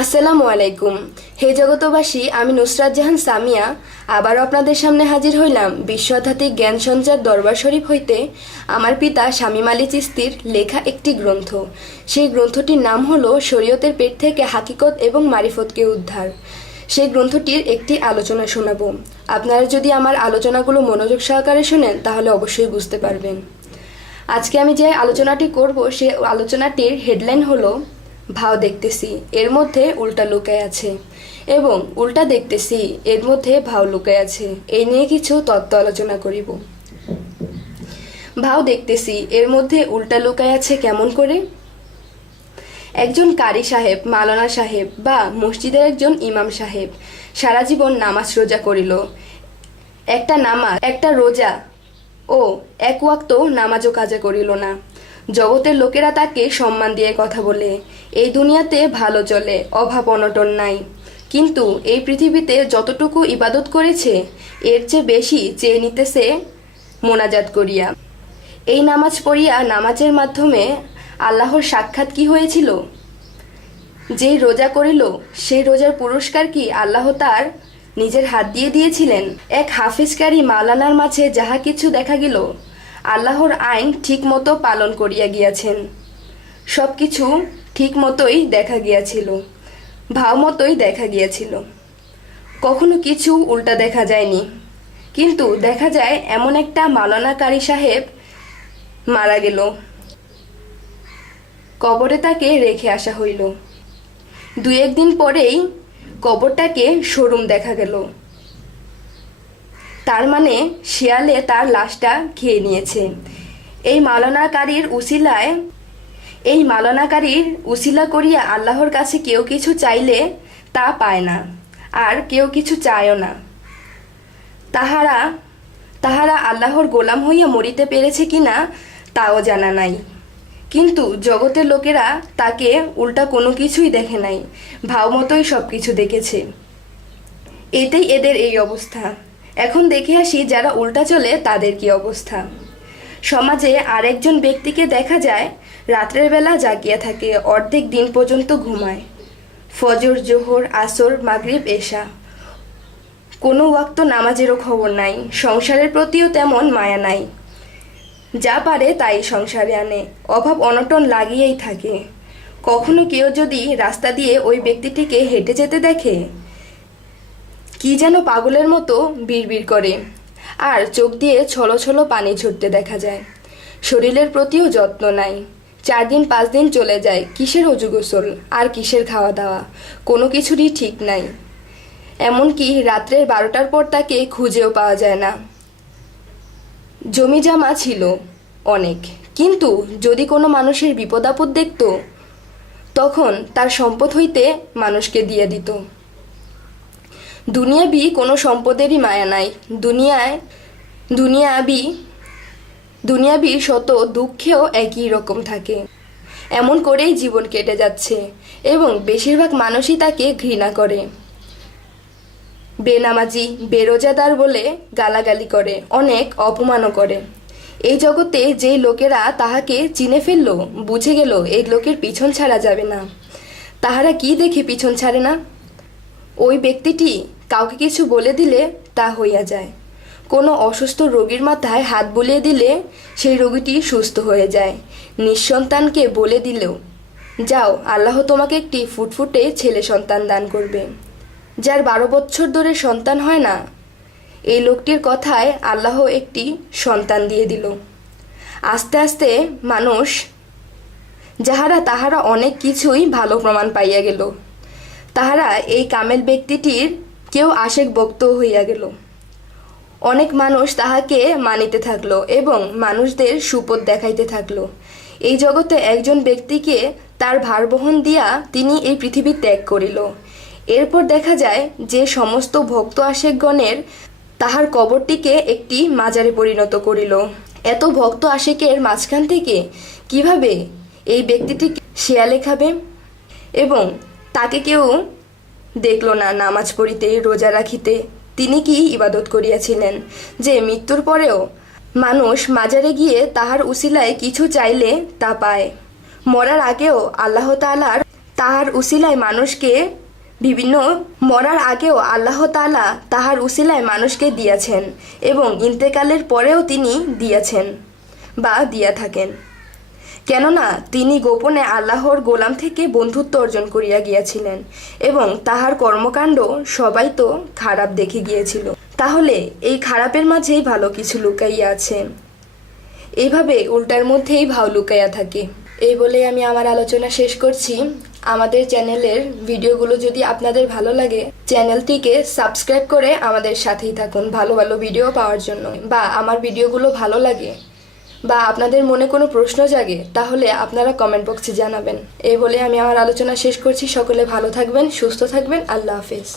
আসসালামু আলাইকুম। হে জগতবাসী, আমি নুসরাত জাহান সামিয়া আবারও আপনাদের সামনে হাজির হইলাম বিশ্বআধ্যাত্মিক জ্ঞান সঞ্চার দরবার শরীফ হইতে আমার পিতা শামীম আলী চিশতির লেখা একটি গ্রন্থ। সেই গ্রন্থটির নাম হলো শরীয়তের পেট থেকে হাকিকত এবং মারিফতকে উদ্ধার। সেই গ্রন্থটির একটি আলোচনা শোনাবো। আপনারা যদি আমার আলোচনাগুলো মনোযোগ সহকারে শোনেন তাহলে অবশ্যই বুঝতে পারবেন। আজকে আমি যে আলোচনাটি করব সে আলোচনাটির হেডলাইন হলো ভাও দেখতেছি এর মধ্যে উল্টা লুকায় আছে, এবং উল্টা দেখতেছি এর মধ্যে ভাও লুকায় আছে। এই নিয়ে কিছু তত্ত্ব আলোচনা করিব। ভাও দেখতেছি এর মধ্যে উল্টা লুকায় আছে কেমন করে? একজন কারি সাহেব, মাওলানা সাহেব বা মসজিদের একজন ইমাম সাহেব সারা জীবন নামাজ রোজা করিল। একটা নামাজ, একটা রোজা ও এক ওয়াক্ত নামাজও কাজা করিল না। জগতের লোকেরা তাকে সম্মান দিয়ে কথা বলে, এই দুনিয়াতে ভালো চলে, অভাব অনটন নাই। কিন্তু এই পৃথিবীতে যতটুকু ইবাদত করেছে এর চেয়ে বেশি চেয়ে নিতেছে মোনাজাত করিয়া। এই নামাজ পড়িয়া নামাজের মাধ্যমে আল্লাহর সাক্ষাৎ কি হয়েছিল? যেই রোজা করিল সেই রোজার পুরস্কার কি আল্লাহ তার নিজের হাত দিয়ে দিয়েছিলেন? এক হাফিজকারী মাওলানার মাঝে যাহা কিছু দেখা গেল, আল্লাহর আইন ঠিক মতো পালন করিয়া গিয়াছেন। সব কিছু ঠিক মতোই দেখা গিয়াছিল, ভাও মতোই দেখা গিয়াছিল। কখনো কিছু উল্টা দেখা যায়নি। কিন্তু দেখা যায় এমন একটা মাওলানা কারি সাহেব মারা গেল, কবরে তাকে রেখে আসা হইল। দু একদিন পরেই কবরটাকে শোরুম দেখা গেল। তার মানে শিয়ালে তার লাশটা খেয়ে নিয়েছে। এই মাওলানাকারীর উসিলা করিয়া আল্লাহর কাছে কেউ কিছু চাইলে তা পায় না, আর কেউ কিছু চায়ও না। তাহারা আল্লাহর গোলাম হইয়া মরিতে পেরেছে কিনা তাও জানা নাই। কিন্তু জগতের লোকেরা তাকে উল্টা কোনো কিছুই দেখে নাই, ভাও মতোই সব কিছু দেখেছে। এতেই এদের এই অবস্থা। এখন দেখে আসি যারা উল্টা চলে তাদের কি অবস্থা। সমাজে আরেকজন ব্যক্তিকে দেখা যায় রাত্রের বেলা জাগিয়া থাকে, অর্ধেক দিন পর্যন্ত ঘুমায়। ফজর, জোহর, আসর, মাগরিব, এশা, কোনো ওয়াক্ত নামাজেরও খবর নাই। সংসারের প্রতিও তেমন মায়া নাই। যা পারে তাই সংসারে আনে, অভাব অনটন লাগিয়েই থাকে। কখনো কেউ যদি রাস্তা দিয়ে ওই ব্যক্তিটিকে হেঁটে যেতে দেখে, কি যেন পাগলের মতো বিড়বিড় করে, আর চোখ দিয়ে ছলো ছলো পানি ঝরতে দেখা যায়। শরীরের প্রতিও যত্ন নাই। 4 দিন 5 দিন চলে যায়, কিসের অজু গোসল আর কিসের খাওয়া দাওয়া, কোনো কিছুরই ঠিক নাই। এমনকি রাত্রের 12টার পর তাকে খুঁজেও পাওয়া যায় না। জমি জমা ছিল অনেক, কিন্তু যদি কোনো মানুষের বিপদ আপদ দেখত তখন তার সম্পদ হইতে মানুষকে দিয়ে দিত। দুনিয়াবি কোনো সম্পদেরই মায়া নাই। দুনিয়াবি শত দুঃখেও একই রকম থাকে। এমন করেই জীবন কেটে যাচ্ছে, এবং বেশিরভাগ মানুষই তাকে ঘৃণা করে। বেনামাজি, বেরোজাদার বলে গালাগালি করে, অনেক অপমানও করে। এই জগতে যেই লোকেরা তাহাকে চিনে ফেলল, বুঝে গেল এই লোকের পিছন ছাড়া যাবে না, তাহারা কি দেখে পিছন ছাড়ে না? ওই ব্যক্তিটি কাউকে কিছু বলে দিলে তা হইয়া যায়। কোনো অসুস্থ রোগীর মাথায় হাত বুলিয়ে দিলে সেই রোগীটি সুস্থ হয়ে যায়। নিঃসন্তানকে বলে দিলেও, যাও, আল্লাহ তোমাকে একটি ফুটফুটে ছেলে সন্তান দান করবে। যার 12 বছর ধরে সন্তান হয় না, এই লোকটির কথায় আল্লাহ একটি সন্তান দিয়ে দিল। আস্তে আস্তে মানুষ তাহারা অনেক কিছুই ভালো প্রমাণ পাইয়া গেল। তাহারা এই কামেল ব্যক্তিটির কেউ আশেক ভক্ত হইয়া গেল। অনেক মানুষ তাহাকে মানিতে থাকলো এবং মানুষদের সুপথ দেখাইতে থাকলো। এই জগতে একজন ব্যক্তিকে তার ভারবহন দিয়া তিনি এই পৃথিবী ত্যাগ করিল। এরপর দেখা যায় যে সমস্ত ভক্ত আশেকগণের তাহার কবরটিকে একটি মাজারে পরিণত করিল। এত ভক্ত আশেকের মাঝখান থেকে কিভাবে এই ব্যক্তিটি শেয়ালে খাবে? এবং তাকে কেউ দেখল না নামাজ পড়িতে, রোজা রাখিতে। তিনি কি ইবাদত করিয়াছিলেন যে মৃত্যুর পরেও মানুষ মাজারে গিয়ে তাহার উসিলায় কিছু চাইলে তা পায়? মরার আগেও আল্লাহ তাআলার তাহার উসিলায় মানুষকে বিভিন্ন মরার আগেও আল্লাহ তাআলা তাহার উসিলায় মানুষকে দিয়েছেন এবং ইন্তেকালের পরেও তিনি দিয়েছেন বা দিয়া থাকেন। কেননা তিনি গোপনে আল্লাহর গোলাম থেকে বন্ধুত্ব অর্জন করিয়া গিয়াছিলেন এবং তাহার কর্মকাণ্ড সবাই তো খারাপ দেখে গিয়েছিল। তাহলে এই খারাপের মাঝেই ভালো কিছু লুকাইয়া আছে। এইভাবে উল্টার মধ্যেই ভাও লুকাইয়া থাকে। এই বলে আমি আমার আলোচনা শেষ করছি। আমাদের চ্যানেলের ভিডিওগুলো যদি আপনাদের ভালো লাগে, চ্যানেলটিকে সাবস্ক্রাইব করে আমাদের সাথেই থাকুন ভালো ভালো ভিডিও পাওয়ার জন্য। বা আমার ভিডিওগুলো ভালো লাগে বা আপনাদের মনে কোনো প্রশ্ন জাগে, তাহলে আপনারা কমেন্ট বক্সে জানাবেন। এই বলে আমি আমার আলোচনা শেষ করছি। সকলে ভালো থাকবেন, সুস্থ থাকবেন। আল্লাহ হাফেজ।